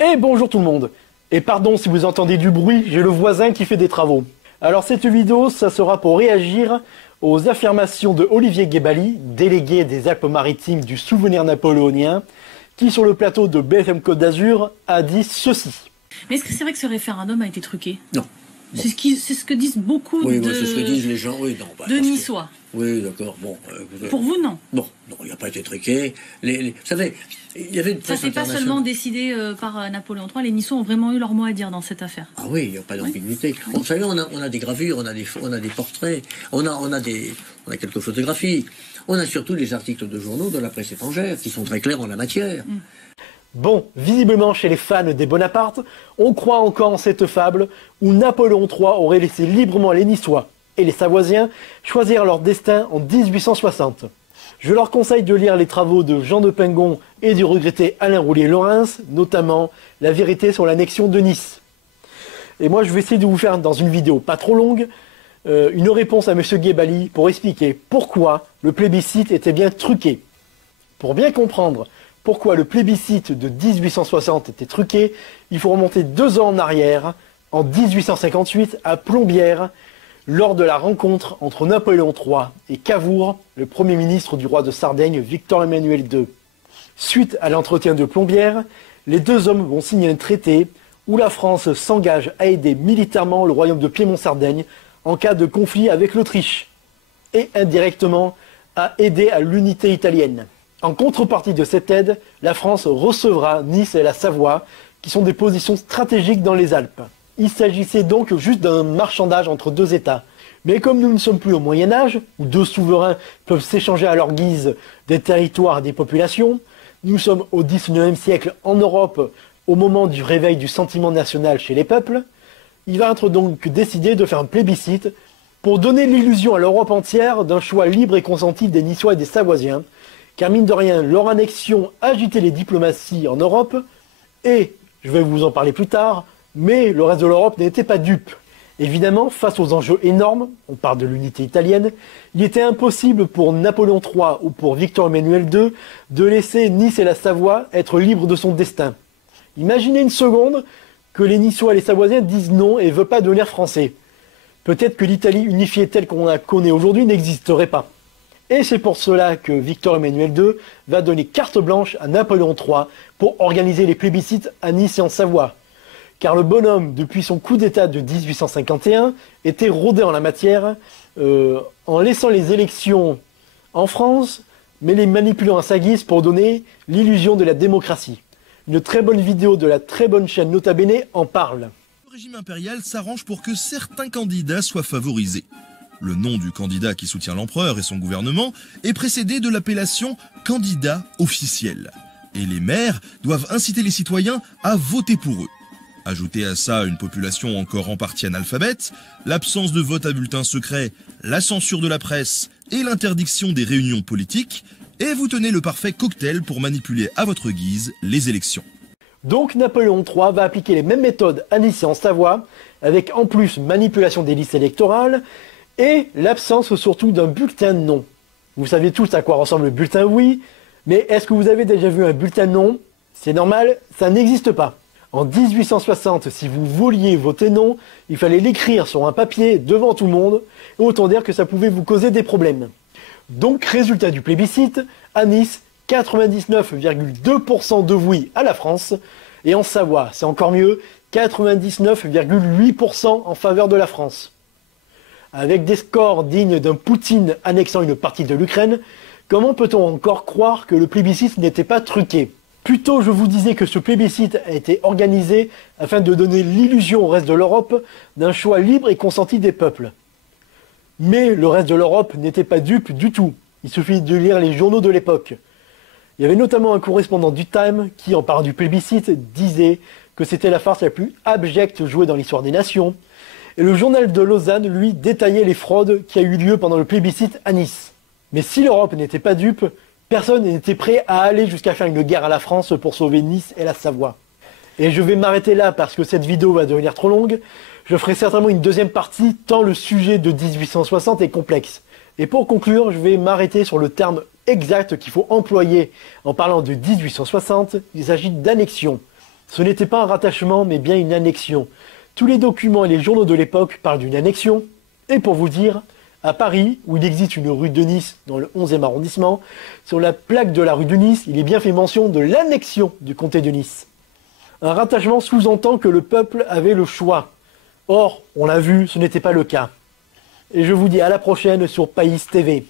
Et bonjour tout le monde. Et pardon si vous entendez du bruit, j'ai le voisin qui fait des travaux. Alors cette vidéo, ça sera pour réagir aux affirmations de Olivier Guébali, délégué des Alpes-Maritimes du Souvenir napoléonien, qui sur le plateau de BFM Côte d'Azur a dit ceci. Mais est-ce que c'est vrai que ce référendum a été truqué? Non. Bon. C'est ce que disent beaucoup oui, de, c'est ce que disent les gens, oui, non. De Niçois. Oui, d'accord, bon. Pour vous, non? Non, il n'a pas été truqué. Vous savez, il y avait une presse Ça s'est pas seulement décidé par Napoléon III, les Niçois ont vraiment eu leur mot à dire dans cette affaire. Ah oui, il n'y a pas d'ambiguïté. Oui. Vous savez, on a des gravures, on a des portraits, on a quelques photographies. On a surtout des articles de journaux de la presse étrangère qui sont très clairs en la matière. Bon, visiblement chez les fans des Bonaparte, on croit encore en cette fable où Napoléon III aurait laissé librement les Niçois et les Savoisiens choisir leur destin en 1860. Je leur conseille de lire les travaux de Jean de Pingon et du regretté Alain Roulier-Laurens, notamment La vérité sur l'annexion de Nice. Et moi je vais essayer de vous faire dans une vidéo pas trop longue, une réponse à M. Guébali pour expliquer pourquoi le plébiscite était bien truqué. Pour bien comprendre pourquoi le plébiscite de 1860 était truqué, il faut remonter 2 ans en arrière, en 1858, à Plombières, lors de la rencontre entre Napoléon III et Cavour, le Premier ministre du roi de Sardaigne, Victor-Emmanuel II. Suite à l'entretien de Plombières, les deux hommes vont signer un traité où la France s'engage à aider militairement le royaume de Piémont-Sardaigne en cas de conflit avec l'Autriche, et indirectement à aider à l'unité italienne. En contrepartie de cette aide, la France recevra Nice et la Savoie, qui sont des positions stratégiques dans les Alpes. Il s'agissait donc juste d'un marchandage entre deux États. Mais comme nous ne sommes plus au Moyen-Âge, où deux souverains peuvent s'échanger à leur guise des territoires et des populations, nous sommes au XIXe siècle en Europe, au moment du réveil du sentiment national chez les peuples. Il va être donc décidé de faire un plébiscite pour donner l'illusion à l'Europe entière d'un choix libre et consenti des Niçois et des Savoisiens, car mine de rien, leur annexion agitait les diplomaties en Europe, et, je vais vous en parler plus tard, mais le reste de l'Europe n'était pas dupe. Évidemment, face aux enjeux énormes, on parle de l'unité italienne, il était impossible pour Napoléon III ou pour Victor-Emmanuel II de laisser Nice et la Savoie être libres de son destin. Imaginez une seconde que les Niçois et les Savoisiens disent non et ne veulent pas devenir français. Peut-être que l'Italie unifiée telle qu'on la connaît aujourd'hui n'existerait pas. Et c'est pour cela que Victor-Emmanuel II va donner carte blanche à Napoléon III pour organiser les plébiscites à Nice et en Savoie. Car le bonhomme, depuis son coup d'État de 1851, était rodé en la matière, en laissant les élections en France, mais les manipulant à sa guise pour donner l'illusion de la démocratie. Une très bonne vidéo de la très bonne chaîne Nota Bene en parle. Le régime impérial s'arrange pour que certains candidats soient favorisés. Le nom du candidat qui soutient l'empereur et son gouvernement est précédé de l'appellation « candidat officiel ». Et les maires doivent inciter les citoyens à voter pour eux. Ajoutez à ça une population encore en partie analphabète, l'absence de vote à bulletin secret, la censure de la presse et l'interdiction des réunions politiques, et vous tenez le parfait cocktail pour manipuler à votre guise les élections. Donc Napoléon III va appliquer les mêmes méthodes à Nice et en Savoie, avec en plus manipulation des listes électorales, et l'absence surtout d'un bulletin non. Vous savez tous à quoi ressemble le bulletin oui, mais est-ce que vous avez déjà vu un bulletin non? C'est normal, ça n'existe pas. En 1860, si vous vouliez voter non, il fallait l'écrire sur un papier devant tout le monde, et autant dire que ça pouvait vous causer des problèmes. Donc, résultat du plébiscite, à Nice, 99,2% de oui à la France, et en Savoie, c'est encore mieux, 99,8% en faveur de la France. Avec des scores dignes d'un Poutine annexant une partie de l'Ukraine, comment peut-on encore croire que le plébiscite n'était pas truqué? Plutôt, je vous disais que ce plébiscite a été organisé afin de donner l'illusion au reste de l'Europe d'un choix libre et consenti des peuples. Mais le reste de l'Europe n'était pas dupe du tout. Il suffit de lire les journaux de l'époque. Il y avait notamment un correspondant du Time qui, en parlant du plébiscite, disait que c'était la farce la plus abjecte jouée dans l'histoire des nations. Et le journal de Lausanne, lui, détaillait les fraudes qui a eu lieu pendant le plébiscite à Nice. Mais si l'Europe n'était pas dupe, personne n'était prêt à aller jusqu'à faire une guerre à la France pour sauver Nice et la Savoie. Et je vais m'arrêter là parce que cette vidéo va devenir trop longue. Je ferai certainement une deuxième partie tant le sujet de 1860 est complexe. Et pour conclure, je vais m'arrêter sur le terme exact qu'il faut employer en parlant de 1860. Il s'agit d'annexion. Ce n'était pas un rattachement, mais bien une annexion. Tous les documents et les journaux de l'époque parlent d'une annexion. Et pour vous dire, à Paris, où il existe une rue de Nice dans le 11e arrondissement, sur la plaque de la rue de Nice, il est bien fait mention de l'annexion du comté de Nice. Un rattachement sous-entend que le peuple avait le choix. Or, on l'a vu, ce n'était pas le cas. Et je vous dis à la prochaine sur Païs TV.